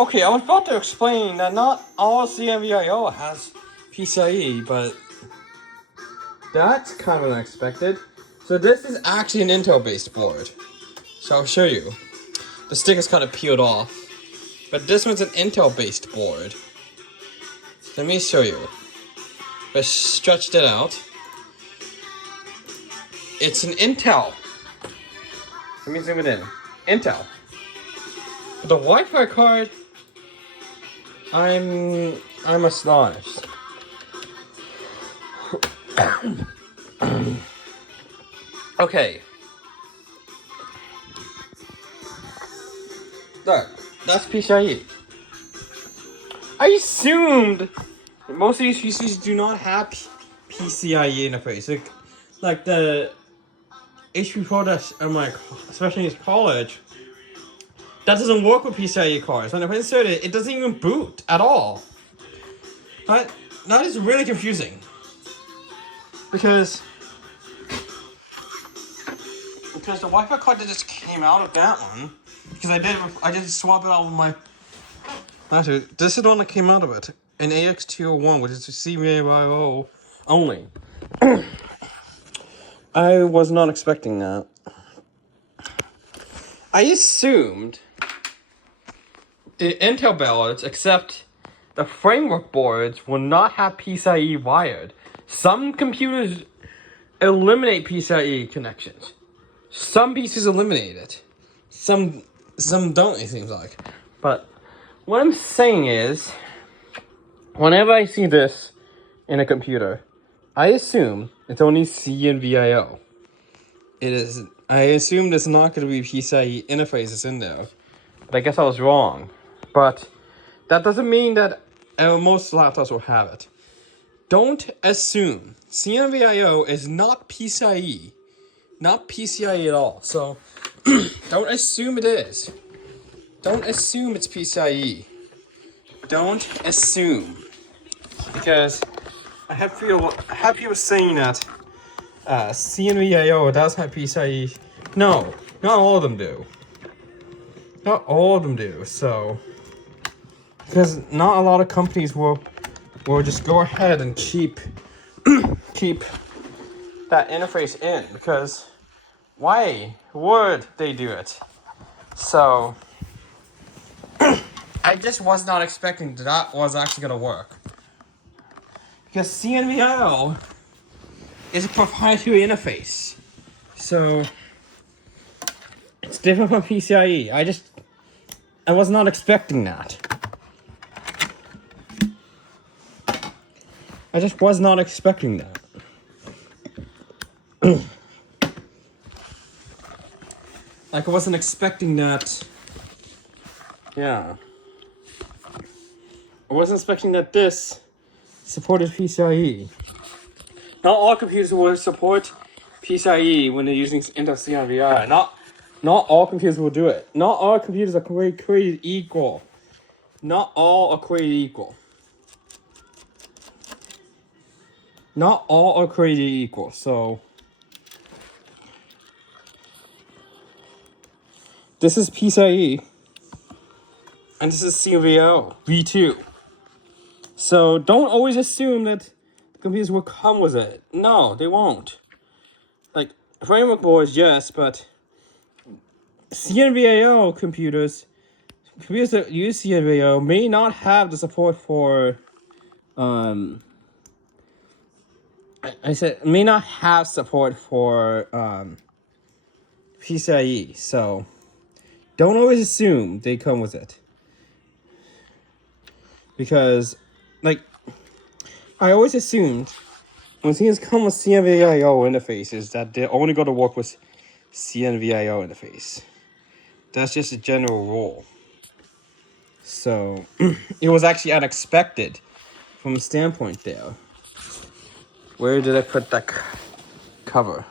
Okay, I was about to explain that not all CNVIO has PCIe, but that's kind of unexpected. So this is actually an Intel-based board. So I'll show you. The stick is kind of peeled off, but this one's an Intel-based board. Let me show you. I stretched it out. It's an Intel. Let me zoom it in. Intel. The Wi-Fi card, I'm astonished. Okay. There. That's PCIe. I assumed most of these PCs do not have PCIe interface. Like the HP products in my, especially in college, that doesn't work with PCIe cards. When I insert it, it doesn't even boot at all. But that is really confusing. Because the Wi-Fi card that just came out of that one, because I did swap it out with my. Actually, this is the one that came out of it, an AX201, which is a CVIO only. I was not expecting that. I assumed the Intel boards, except the framework boards, will not have PCIe wired. Some computers eliminate PCIe connections. Some PCs eliminate it. Some don't, it seems like. But what I'm saying is, whenever I see this in a computer, I assume it's only CNVIO. It is. I assume there's not going to be PCIe interfaces in there. But I guess I was wrong. But that doesn't mean that most laptops will have it. Don't assume. CNVIO is not PCIe. Not PCIe at all. So, don't assume it is. Don't assume it's PCIe. Don't assume. Because I have people saying that CNVIO does have PCIe. No, not all of them do. Not all of them do, so. Because not a lot of companies will just go ahead and keep that interface in, because why would they do it? So I just was not expecting that was actually gonna work, because CNVIO is a proprietary interface, so it's different from PCIe. I was not expecting that. I just was not expecting that. Like, I wasn't expecting that. Yeah. I wasn't expecting that this supported PCIe. Not all computers will support PCIe when they're using Intel CNVI. Not all computers will do it. Not all computers are created equal. Not all are created equal. Not all are created equal, so this is PCIe, and this is CVO V2. So don't always assume that the computers will come with it. No, they won't. Like, framework boards, yes, but CNVIO computers that use CNVIO may not have the support for, I said may not have support for PCIe, so don't always assume they come with it. Because, like, I always assumed when things come with CNVIO interfaces that they're only going to work with CNVIO interface. That's just a general rule. So it was actually unexpected from a standpoint there. Where did I put that cover?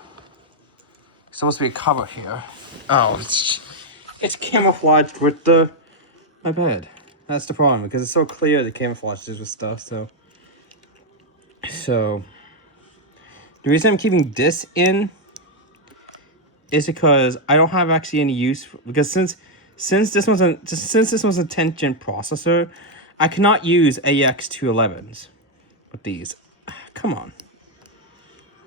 It's supposed to be a cover here. Oh, it's camouflaged with my bed. That's the problem, because it's so clear the camouflages with stuff. So the reason I'm keeping this in is because I don't have actually any use, because since since this was a 10th gen processor, I cannot use AX211s with these. Come on.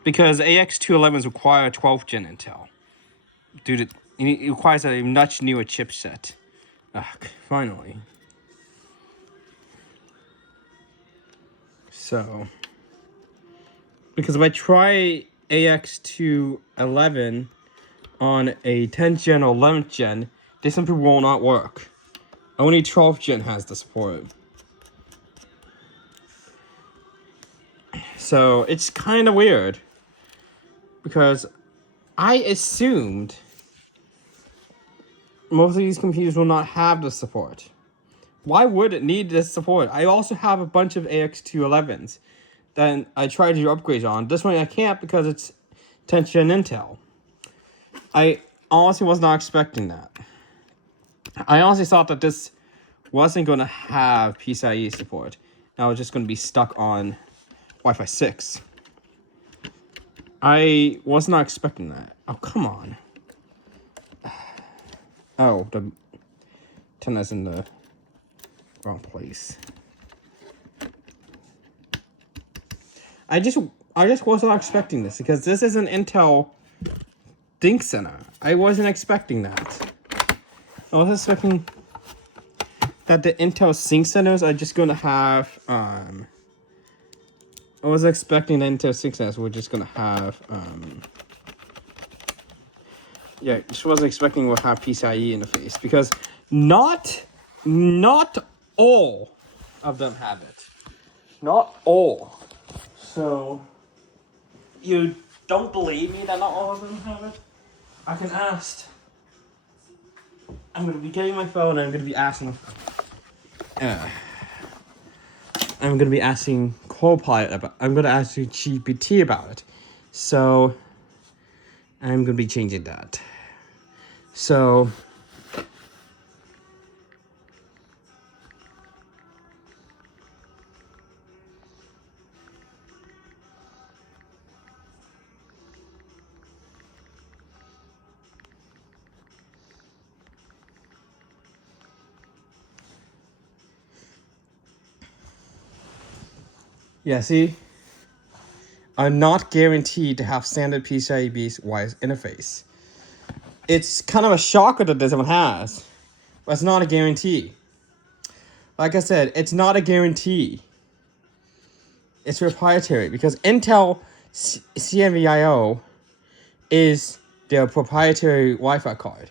Because AX211s require 12th gen Intel. It requires a much newer chipset. Ugh, finally. So, because if I try AX211 on a 10th gen or 11th gen, they simply will not work. Only 12th gen has the support. So it's kind of weird, because I assumed most of these computers will not have the support. Why would it need this support? I also have a bunch of AX211s that I tried to do upgrades on. This one I can't because it's 10th gen Intel. I honestly was not expecting that. I honestly thought that this wasn't going to have PCIe support. I was just going to be stuck on Wi-Fi 6. I was not expecting that. Oh, come on. Oh, the antenna's in the wrong place. I just was not expecting this, because this is an Intel Thinkcentre. I wasn't expecting that. I was expecting that the Intel Thinkcentres are just gonna have I was expecting the Intel Thinkcentres were just gonna have yeah, just wasn't expecting we'll have PCIe interface, because not all of them have it. Not all. So you don't believe me that not all of them have it? I can ask. I'm gonna be getting my phone and I'm gonna be asking Copilot about. I'm gonna ask GPT about it. So I'm gonna be changing that. So yeah, see, I'm not guaranteed to have standard PCIe-based wires interface. It's kind of a shocker that this one has, but it's not a guarantee. Like I said, it's not a guarantee. It's proprietary, because Intel CMVIO is their proprietary Wi-Fi card.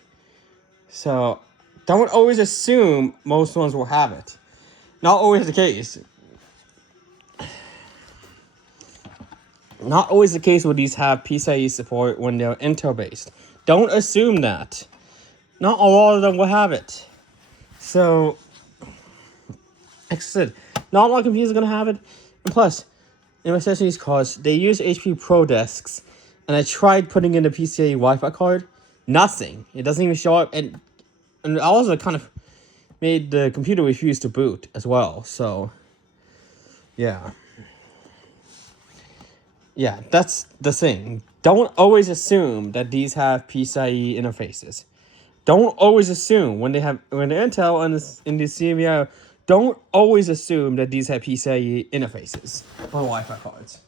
So don't always assume most ones will have it. Not always the case. Not always the case where these have PCIe support when they're Intel based. Don't assume that. Not all of them will have it. So, like I said, not a lot of computers are going to have it. And plus, in my accessories cards, they use HP Pro Desks. And I tried putting in the PCIe Wi-Fi card. Nothing. It doesn't even show up. And also kind of made the computer refuse to boot as well. So, yeah. Yeah, that's the thing. Don't always assume that these have PCIe interfaces. Don't always assume when they're Intel and in the CMVI, don't always assume that these have PCIe interfaces for Wi-Fi cards.